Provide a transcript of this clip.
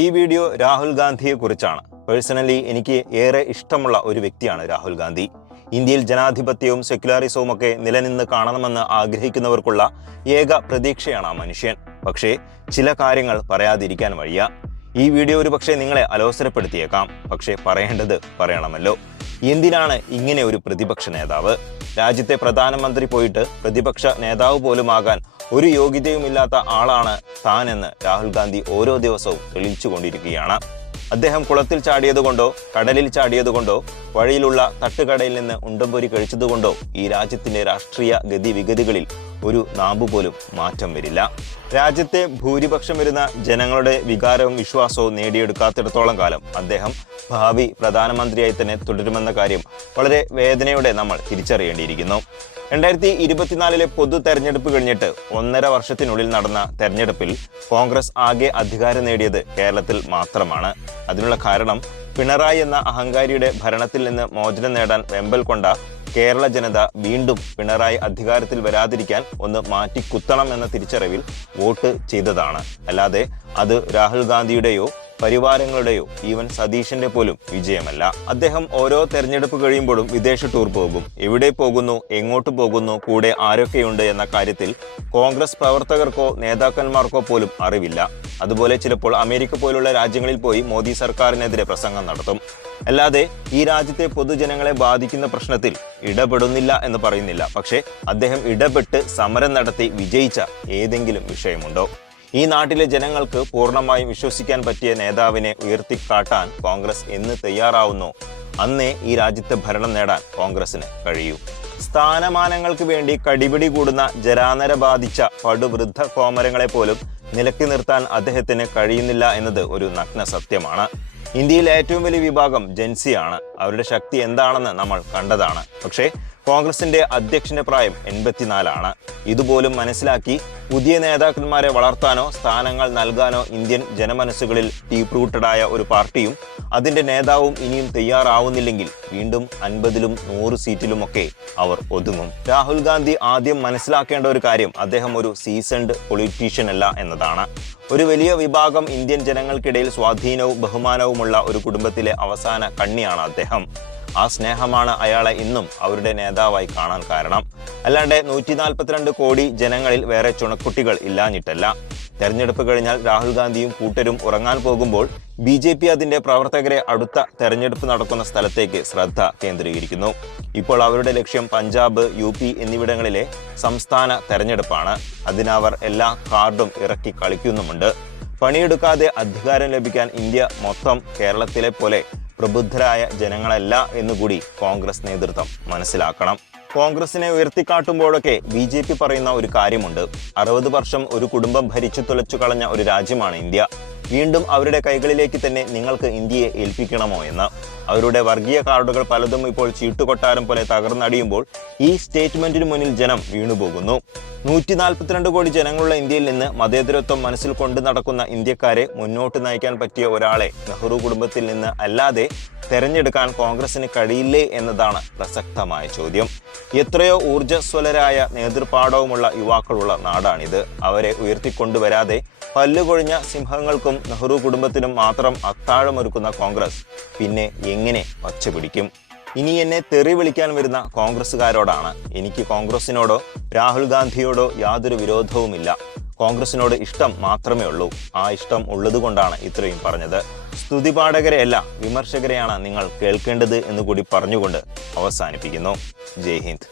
ഈ വീഡിയോ രാഹുൽ ഗാന്ധിയെ കുറിച്ചാണ്. പേഴ്സണലി എനിക്ക് ഏറെ ഇഷ്ടമുള്ള ഒരു വ്യക്തിയാണ് രാഹുൽ ഗാന്ധി. ഇന്ത്യയിൽ ജനാധിപത്യവും സെക്യുലറിസവും ഒക്കെ നിലനിന്ന് കാണണമെന്ന് ആഗ്രഹിക്കുന്നവർക്കുള്ള ഏക പ്രതീക്ഷയാണ് ആ മനുഷ്യൻ. പക്ഷേ ചില കാര്യങ്ങൾ പറയാതിരിക്കാൻ വയ്യ. ഈ വീഡിയോ ഒരു പക്ഷേ നിങ്ങളെ അലോസരപ്പെടുത്തിയേക്കാം. പക്ഷേ പറയേണ്ടത് പറയണമല്ലോ. എന്തിനാണ് ഇങ്ങനെ ഒരു പ്രതിപക്ഷ നേതാവ്? രാജ്യത്തെ പ്രധാനമന്ത്രി പോയിട്ട് പ്രതിപക്ഷ നേതാവ് പോലും ആകാൻ ഒരു യോഗ്യതയുമില്ലാത്ത ആളാണ് താനെന്ന് രാഹുൽ ഗാന്ധി ഓരോ ദിവസവും തെളിയിച്ചുകൊണ്ടിരിക്കുകയാണ്. അദ്ദേഹം കുളത്തിൽ ചാടിയതുകൊണ്ടോ കടലിൽ ചാടിയതുകൊണ്ടോ വഴിയിലുള്ള തട്ടുകടയിൽ നിന്ന് ഉണ്ടംപൊരി കഴിച്ചതുകൊണ്ടോ ഈ രാജ്യത്തിന്റെ രാഷ്ട്രീയ ഗതിവിഗതികളിൽ ഒരു നാമ്പു പോലും മാറ്റം വരില്ല. രാജ്യത്തെ ഭൂരിപക്ഷം വരുന്ന ജനങ്ങളുടെ വികാരവും വിശ്വാസവും നേടിയെടുക്കാത്തിടത്തോളം കാലം അദ്ദേഹം ഭാവി പ്രധാനമന്ത്രിയായി തന്നെ തുടരുമെന്ന കാര്യം വളരെ വേദനയോടെ നമ്മൾ തിരിച്ചറിയേണ്ടിയിരിക്കുന്നു. 2024 പൊതു തെരഞ്ഞെടുപ്പ് കഴിഞ്ഞിട്ട് 1.5 വർഷത്തിനുള്ളിൽ നടന്ന തെരഞ്ഞെടുപ്പിൽ കോൺഗ്രസ് ആകെ അധികാരം നേടിയത് കേരളത്തിൽ മാത്രമാണ്. അതിനുള്ള കാരണം പിണറായി എന്ന അഹങ്കാരിയുടെ ഭരണത്തിൽ നിന്ന് മോചനം നേടാൻ വെമ്പൽ കൊണ്ട കേരള ജനത വീണ്ടും പിണറായി അധികാരത്തിൽ വരാതിരിക്കാൻ ഒന്ന് മാറ്റിക്കുത്തണം എന്ന തിരിച്ചറിവിൽ വോട്ട് ചെയ്തതാണ്. അല്ലാതെ അത് രാഹുൽ ഗാന്ധിയുടെയോ പരിവാരങ്ങളുടെയോ ഈവൻ സതീശന്റെ പോലും വിജയമല്ല. അദ്ദേഹം ഓരോ തെരഞ്ഞെടുപ്പ് കഴിയുമ്പോഴും വിദേശ ടൂർ പോകും. എവിടെ പോകുന്നു, എങ്ങോട്ട് പോകുന്നു, കൂടെ ആരൊക്കെയുണ്ട് എന്ന കാര്യത്തിൽ കോൺഗ്രസ് പ്രവർത്തകർക്കോ നേതാക്കന്മാർക്കോ പോലും അറിവില്ല. അതുപോലെ ചിലപ്പോൾ അമേരിക്ക പോലുള്ള രാജ്യങ്ങളിൽ പോയി മോദി സർക്കാരിനെതിരെ പ്രസംഗം നടത്തും. അല്ലാതെ ഈ രാജ്യത്തെ പൊതുജനങ്ങളെ ബാധിക്കുന്ന പ്രശ്നത്തിൽ ഇടപെടുന്നില്ല എന്ന് പറയുന്നില്ല. പക്ഷേ അദ്ദേഹം ഇടപെട്ട് സമരം നടത്തി വിജയിച്ച ഏതെങ്കിലും വിഷയമുണ്ടോ? ഈ നാട്ടിലെ ജനങ്ങൾക്ക് പൂർണ്ണമായും വിശ്വസിക്കാൻ പറ്റിയ നേതാവിനെ ഉയർത്തിക്കാട്ടാൻ കോൺഗ്രസ് എന്ന് തയ്യാറാവുന്നു, അന്നേ ഈ രാജ്യത്തെ ഭരണം നേടാൻ കോൺഗ്രസിന് കഴിയൂ. സ്ഥാനമാനങ്ങൾക്ക് വേണ്ടി കടിപിടി കൂടുന്ന ജരാനര ബാധിച്ച പടുവൃദ്ധ കോമരങ്ങളെ പോലും നിലക്കി നിർത്താൻ അദ്ദേഹത്തിന് കഴിയുന്നില്ല എന്നത് ഒരു നഗ്ന സത്യമാണ്. ഇന്ത്യയിൽ ഏറ്റവും വലിയ വിഭാഗം ജൻസിയാണ്. അവരുടെ ശക്തി എന്താണെന്ന് നമ്മൾ കണ്ടതാണ്. പക്ഷേ കോൺഗ്രസിന്റെ അധ്യക്ഷന്റെ പ്രായം 84 ഇതുപോലും മനസ്സിലാക്കി പുതിയ നേതാക്കന്മാരെ വളർത്താനോ സ്ഥാനങ്ങൾ നൽകാനോ ഇന്ത്യൻ ജനമനസ്സുകളിൽ ഡീപ് റൂട്ടഡായ ഒരു പാർട്ടിയും അതിന്റെ നേതാവും ഇനിയും തയ്യാറാവുന്നില്ലെങ്കിൽ വീണ്ടും 50-ലും 100 സീറ്റിലുമൊക്കെ അവർ ഒതുങ്ങും. രാഹുൽ ഗാന്ധി ആദ്യം മനസ്സിലാക്കേണ്ട ഒരു കാര്യം അദ്ദേഹം ഒരു സീസൺഡ് പൊളിറ്റീഷ്യൻ അല്ല എന്നതാണ്. ഒരു വലിയ വിഭാഗം ഇന്ത്യൻ ജനങ്ങൾക്കിടയിൽ സ്വാധീനവും ബഹുമാനവുമുള്ള ഒരു കുടുംബത്തിലെ അവസാന കണ്ണിയാണ് അദ്ദേഹം. ആ സ്നേഹമാണ് അയാളെ ഇന്നും അവരുടെ നേതാവായി കാണാൻ കാരണം. അല്ലാണ്ട് 142 കോടി ജനങ്ങളിൽ വേറെ ചുണക്കുട്ടികൾ ഇല്ലാഞ്ഞിട്ടല്ല. തെരഞ്ഞെടുപ്പ് കഴിഞ്ഞാൽ രാഹുൽ ഗാന്ധിയും കൂട്ടരും ഉറങ്ങാൻ പോകുമ്പോൾ BJP അതിന്റെ പ്രവർത്തകരെ അടുത്ത തെരഞ്ഞെടുപ്പ് നടക്കുന്ന സ്ഥലത്തേക്ക് ശ്രദ്ധ കേന്ദ്രീകരിക്കുന്നു. ഇപ്പോൾ അവരുടെ ലക്ഷ്യം പഞ്ചാബ്, UP എന്നിവിടങ്ങളിലെ സംസ്ഥാന തെരഞ്ഞെടുപ്പാണ്. അതിനവർ എല്ലാ കാർഡും ഇറക്കി കളിക്കുന്നുമുണ്ട്. പണിയെടുക്കാതെ അധികാരം ലഭിക്കാൻ ഇന്ത്യ മൊത്തം കേരളത്തിലെ പോലെ പ്രബുദ്ധരായ ജനങ്ങളല്ല എന്നുകൂടി കോൺഗ്രസ് നേതൃത്വം മനസ്സിലാക്കണം. കോൺഗ്രസിനെ ഉയർത്തിക്കാട്ടുമ്പോഴൊക്കെ BJP പറയുന്ന ഒരു കാര്യമുണ്ട്. 60 വർഷം ഒരു കുടുംബം ഭരിച്ചു തുലച്ചു കളഞ്ഞ ഒരു രാജ്യമാണ് ഇന്ത്യ. വീണ്ടും അവരുടെ കൈകളിലേക്ക് തന്നെ നിങ്ങൾക്ക് ഇന്ത്യയെ ഏൽപ്പിക്കണമോ എന്ന്. അവരുടെ വർഗീയ കാർഡുകൾ പലതും ഇപ്പോൾ ചീട്ടുകൊട്ടാരം പോലെ തകർന്നടിയുമ്പോൾ ഈ സ്റ്റേറ്റ്മെന്റിന് മുന്നിൽ ജനം വീണുപോകുന്നു. 142 കോടി ജനങ്ങളുള്ള ഇന്ത്യയിൽ നിന്ന് മതേതരത്വം മനസ്സിൽ കൊണ്ടു നടക്കുന്ന ഇന്ത്യക്കാരെ മുന്നോട്ട് നയിക്കാൻ പറ്റിയ ഒരാളെ നെഹ്റു കുടുംബത്തിൽ നിന്ന് അല്ലാതെ തെരഞ്ഞെടുക്കാൻ കോൺഗ്രസിന് കഴിയില്ലേ എന്നതാണ് പ്രസക്തമായ ചോദ്യം. എത്രയോ ഊർജ്ജസ്വലരായ നേതൃപാടവുമുള്ള യുവാക്കളുള്ള നാടാണിത്. അവരെ ഉയർത്തിക്കൊണ്ടുവരാതെ പല്ലുകൊഴിഞ്ഞ സിംഹങ്ങൾക്കും നെഹ്റു കുടുംബത്തിനും മാത്രം അത്താഴമൊരുക്കുന്ന കോൺഗ്രസ് പിന്നെ എങ്ങനെ വച്ചുപിടിക്കും? ഇനി എന്നെ തെറി വിളിക്കാൻ വരുന്ന കോൺഗ്രസ്സുകാരോടാണ്. എനിക്ക് കോൺഗ്രസിനോടോ രാഹുൽ ഗാന്ധിയോടോ യാതൊരു വിരോധവുമില്ല. കോൺഗ്രസിനോട് ഇഷ്ടം മാത്രമേ ഉള്ളൂ. ആ ഇഷ്ടം ഉള്ളതുകൊണ്ടാണ് ഇത്രയും പറഞ്ഞത്. സ്തുതിപാഠകരെയല്ല വിമർശകരെയാണ് നിങ്ങൾ കേൾക്കേണ്ടത് എന്നുകൂടി പറഞ്ഞുകൊണ്ട് അവസാനിപ്പിക്കുന്നു. ജയ് ഹിന്ദ്.